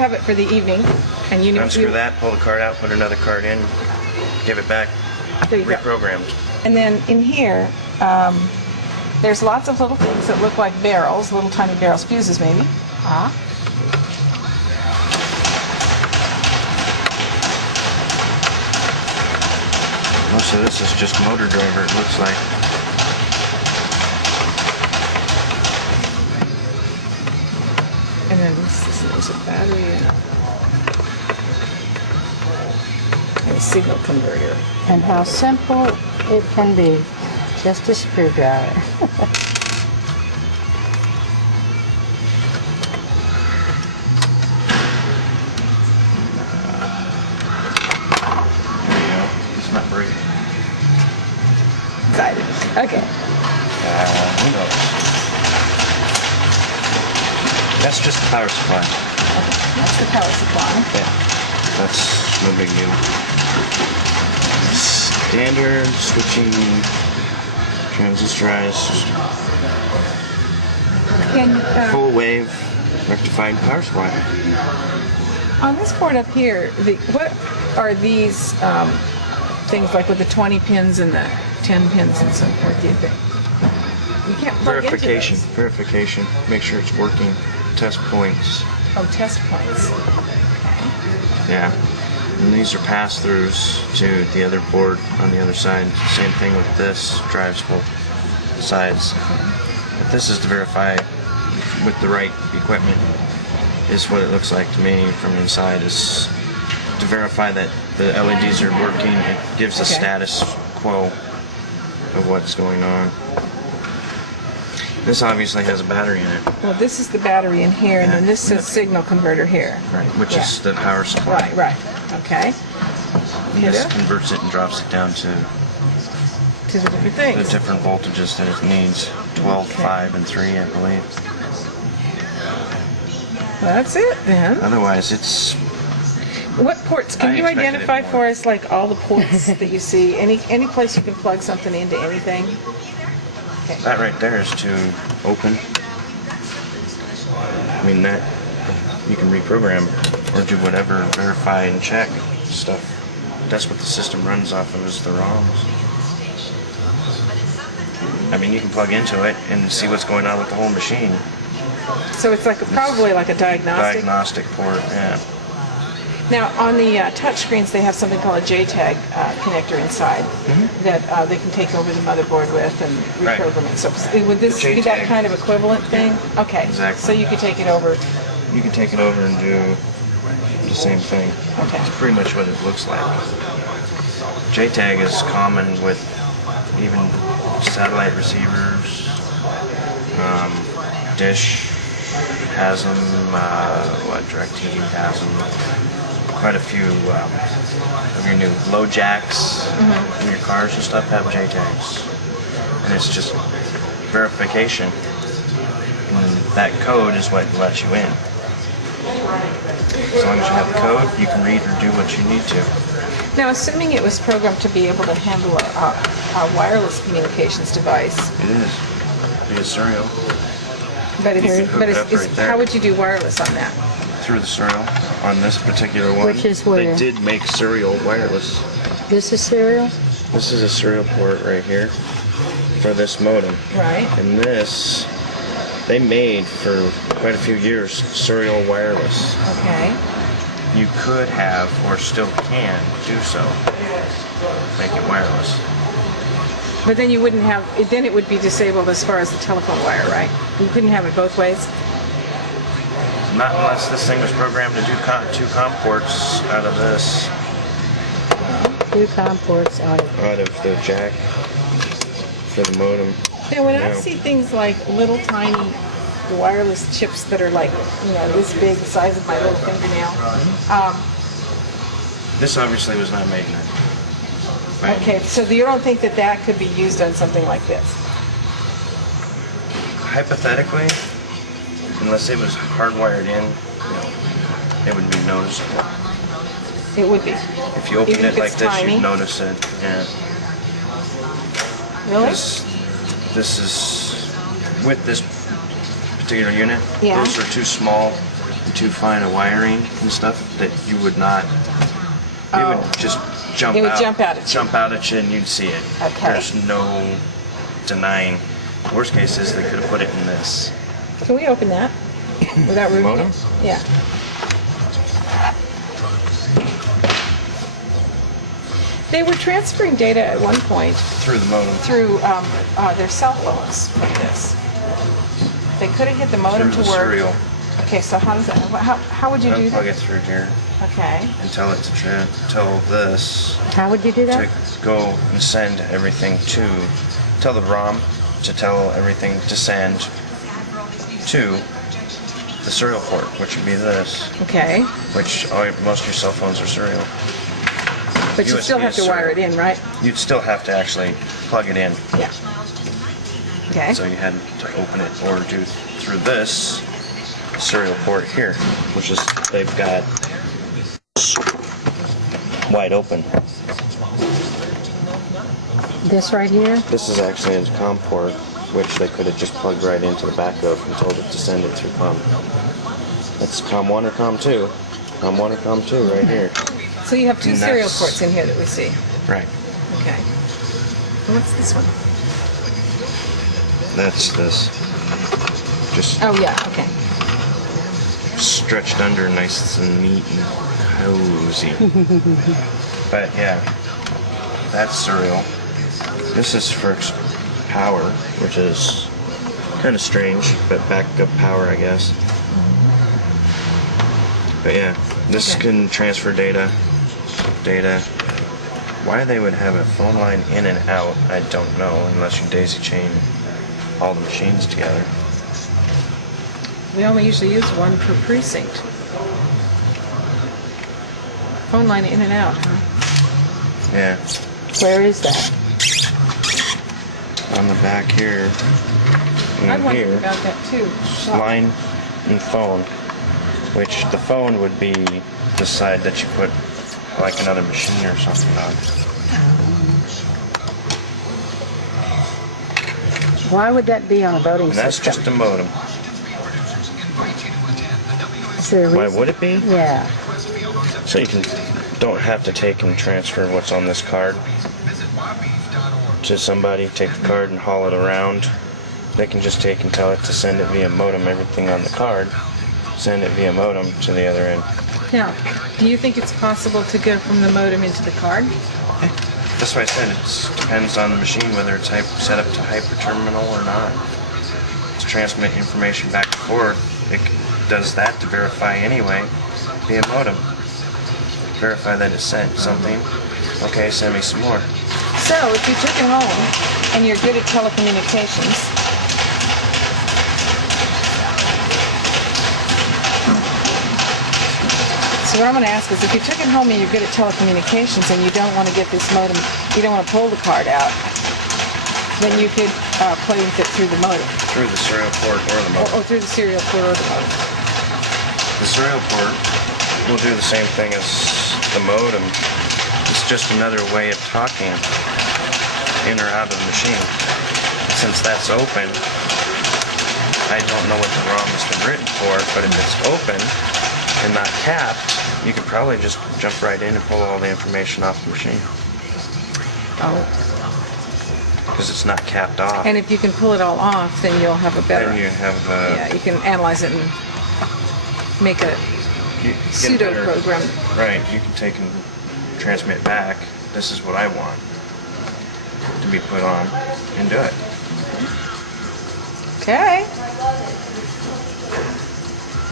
have it for the evening, and you unscrew that, pull the card out, put another card in, give it back, reprogrammed. And then in here, there's lots of little things that look like barrels, little tiny barrels, fuses maybe. Most of this is just motor driver, it looks like. And then there's a battery and a signal converter. And how simple it can be. Just a screwdriver. There you go. It's not breaking. Excited. Okay. Who knows? That's just the power supply. Okay. That's the power supply. Yeah. That's no big deal. Standard switching transistorized full wave rectified power supply. On this board up here, what are these things like with the 20 pins and the 10 pins and so forth, do you think? You can't plug Verification. into those. Verification. Make sure it's working. Test points. Oh, test points. Yeah. And these are pass-throughs to the other board on the other side. Same thing with this. Drives both sides. But this is to verify with the right equipment is what it looks like to me from inside, is to verify that the LEDs are working. It gives a status quo of what's going on. This obviously has a battery in it. Well, this is the battery in here, and then this says signal converter here. Right, which is the power supply. Right. Okay. This converts it and drops it down to the different things. the different voltages that it needs. 12, 5, and 3, I believe. That's it then. Otherwise, it's... What ports? Can you identify for us, like all the ports that you see? Any place you can plug something into anything? Okay. That right there is to open. I mean, that you can reprogram or do whatever, verify and check stuff. That's what the system runs off of, is the ROMs. I mean, you can plug into it and see what's going on with the whole machine. So it's like probably like a diagnostic. Diagnostic port, yeah. Now, on the touch screens, they have something called a JTAG connector inside that they can take over the motherboard with and reprogram it. So would this be that kind of equivalent thing? Okay. Exactly. So you could take it over. You can take it over and do the same thing. Okay. It's pretty much what it looks like. JTAG is common with even satellite receivers. Dish has them. DirecTV has them. Quite a few of your new low jacks in your cars and stuff have JTAGs. And it's just verification. And that code is what lets you in. As long as you have the code, you can read or do what you need to. Now, assuming it was programmed to be able to handle a wireless communications device. It is. Be a serial. But how would you do wireless on that? Through the serial on this particular one. Which is where? They did make serial wireless. This is serial? This is a serial port right here for this modem. Right. And this, they made for quite a few years serial wireless. Okay. You could have, or still can, do so. Make it wireless. But then you wouldn't have, then it would be disabled as far as the telephone wire, right? You couldn't have it both ways? Not unless this thing was programmed to do two COM ports out of this. 2 COM ports out of the jack for the modem. Now, when I see things like little tiny wireless chips that are like, this big, the size of my little fingernail. This obviously was not made in it. Okay, so you don't think that could be used on something like this? Hypothetically, unless it was hardwired in, it would be noticeable. It would be. If you open it like this, you'd notice it. Yeah. Really? This is with this particular unit. Yeah. Those are too small too fine a wiring and stuff that you would not. It would just jump It would out. jump out at you. And you'd see it. Okay. There's no denying. Worst case is they could have put it in this. Can we open that without room? Modem? Yeah. They were transferring data at one point Through the modem. through their cell phones like this. They couldn't get the modem Through to the work. serial. Okay, so how does that? How would you do Plug that? it through here Okay. and tell it to tell this How would you do that? to go and send everything to. Tell the ROM to tell everything to send to the serial port, which would be this, Okay. which most of your cell phones are serial. But you still USB have to is wire it serial. in, right? You'd still have to actually plug it in. Yeah. Okay. So you had to open it or do through this serial port here, which is they've got wide open. This right here? This is actually a COM port, which they could have just plugged right into the back of and told it to send it through COM. That's COM 1 or COM 2. COM 1 or COM 2 right here. So you have two And serial that's- ports in here that we see. Right. Okay. And what's this one? That's this. Just Oh yeah. Okay. stretched under nice and neat and cozy. But yeah, that's serial. This is for power, which is kind of strange, but backup power, I guess. But yeah, this Okay. can transfer data. Why they would have a phone line in and out, I don't know, unless you daisy chain all the machines together. We only usually use one per precinct. Phone line in and out, huh? Yeah, Where is that? on the back here I and wondered here. about that too. Line and phone, which the phone would be the side that you put like another machine or something on. Why would that be on a voting And that's system? just a modem. Is there a Why reason? would it be? Yeah. So you don't have to take and transfer what's on this card to somebody, take the card and haul it around. They can just take and tell it to send it via modem, everything on the card, send it via modem to the other end. Now, do you think it's possible to go from the modem into the card? That's why I said it depends on the machine whether it's set up to hyperterminal or not. To transmit information back and forth, it does that to verify anyway via modem. Verify that it sent something. Okay, send me some more. So, if you took it home and you're good at telecommunications, so what I'm going to ask is, if you took it home and you're good at telecommunications and you don't want to get this modem, you don't want to pull the card out, then you could play with it through the modem, Through the serial port or the modem. or through the serial port or the modem. The serial port will do the same thing as the modem. It's just another way of talking in or out of the machine. And since that's open, I don't know what the ROM has been written for, but if it's open and not capped, you could probably just jump right in and pull all the information off the machine. Oh. Because it's not capped off. And if you can pull it all off, then you'll have a better. Then you have Yeah, you can analyze it and make a you get pseudo better- program. Right, you can take and transmit back. This is what I want to be put on and do it. Okay.